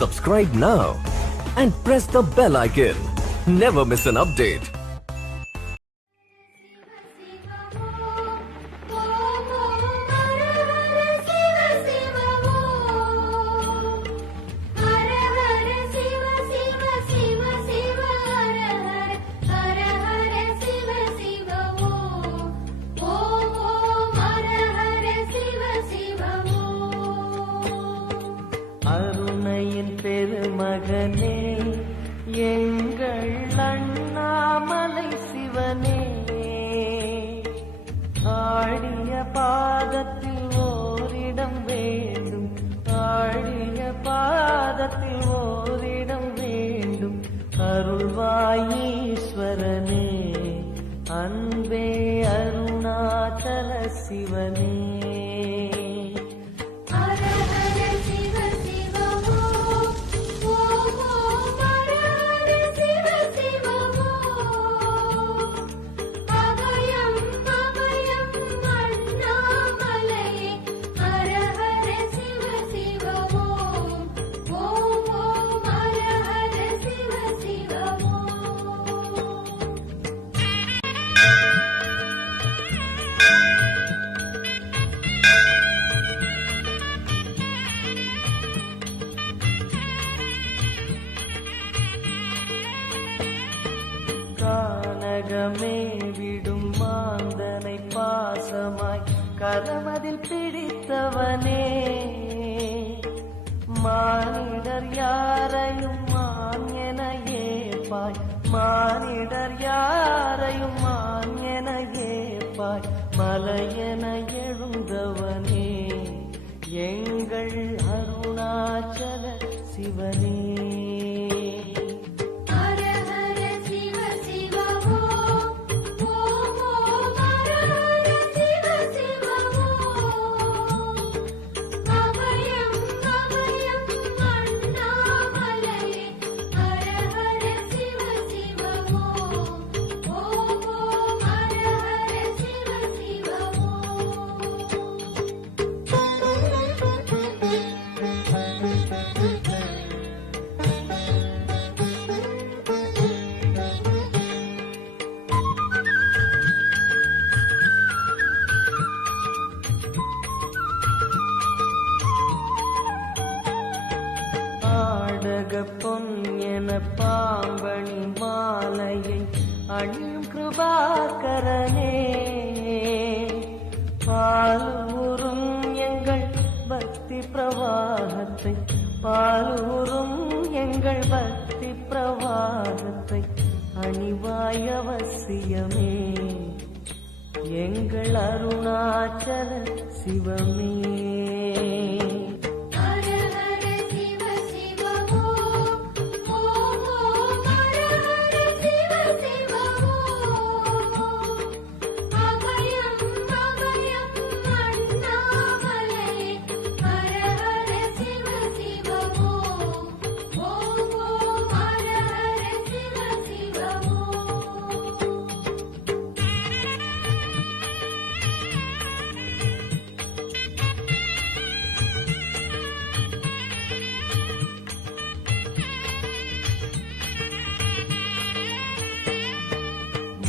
Subscribe now and press the bell icon. Never miss an update. அருணையின் பெருமகனே எங்கள் அண்ணாமலை சிவனே, ஆடிய பாதத்தில் ஓரிடம் வேண்டும், ஆடிய பாதத்தில் ஓரிடம் வேண்டும். அருள்வாயீஸ்வரனே, அன்பே அருணாச்சல சிவனே. கானகமே விடும் மாந்தனை பாசமாய் கரமதில் பிடித்தவனே, மானிடர் யாரையும் மான் என ஏற்பாய், மானிடர் யாரையும் மான் என ஏற்பாய். மலையென எழுந்தவனே, எங்கள் அருணாச்சல சிவனே. பொன் என பாம்பணி மாலையை அணியும் கிருபாகரனே, பாலூரும் எங்கள் பக்தி பிரவாகத்தை, பாலூரும் எங்கள் பக்தி பிரவாகத்தை அணிவாய் அவசியமே, எங்கள் அருணாச்சல சிவமே.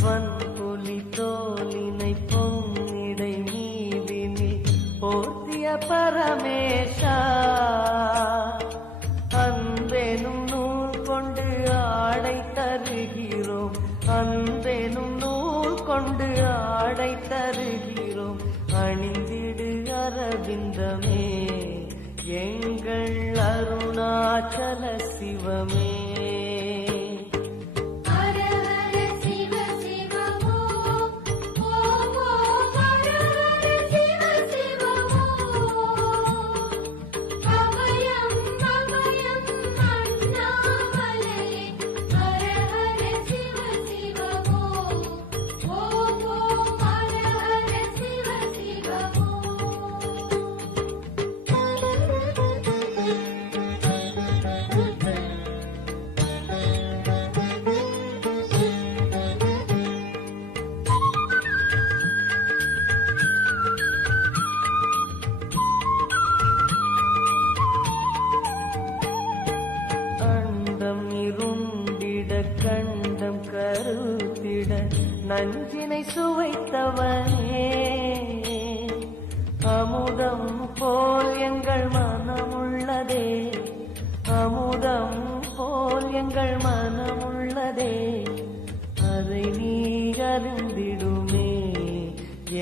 வன்புலி தோலினை பொன்னிடை மீதினில் போர்த்திய பரமேஷா, அன்பெனும் நூல் கொண்டு ஆடை தருகிறோம், அன்பெனும் நூல் கொண்டு ஆடை தருகிறோம். அணிந்திடு அரவிந்தமே, எங்கள் அருணாச்சல சிவமே. நஞ்சினை சுவைத்தவனே அமுதம் போல் எங்கள் மனமுள்ளதே அமுதம் போல் எங்கள் மனமுள்ளதே அதை நீ அறிந்திடுமே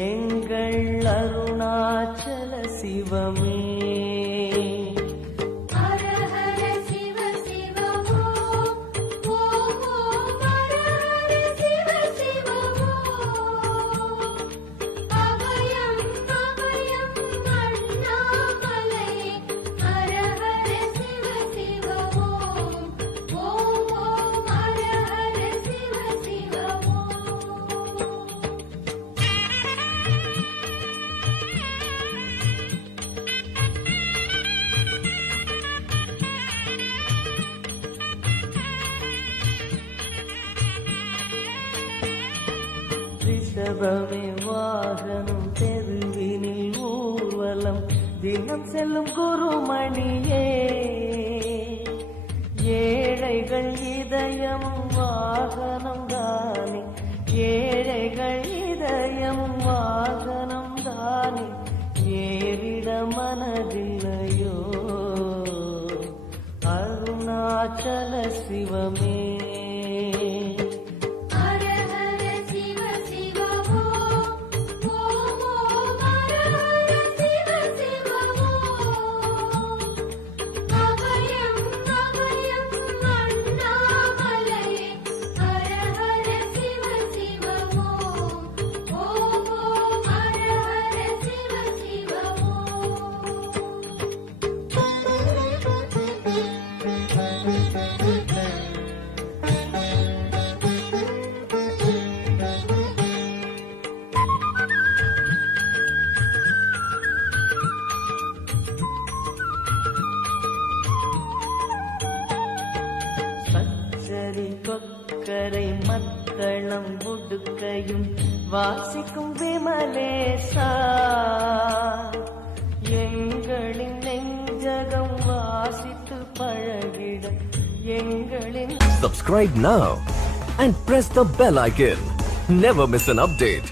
எங்கள் அருணாச்சல சிவமே ரிஷபமே வாகனம் தெருவினில் ஊர்வலம் தினம் செல்லும் குருமணியே ஏழைகள் இதயமும் வாகனம் தானே ஏழைகள் இதயமும் வாகனம் தானே ஏறிட மனதில்லையோ அருணாச்சல சிவமே கொக்கரை மக்களம் உடுக்கையும் வாசிக்கும் விமலேசா எங்களின் நெஞ்சகம் வாசித்து பழகிடும் எங்களின் Subscribe now and press the bell icon. Never miss an update.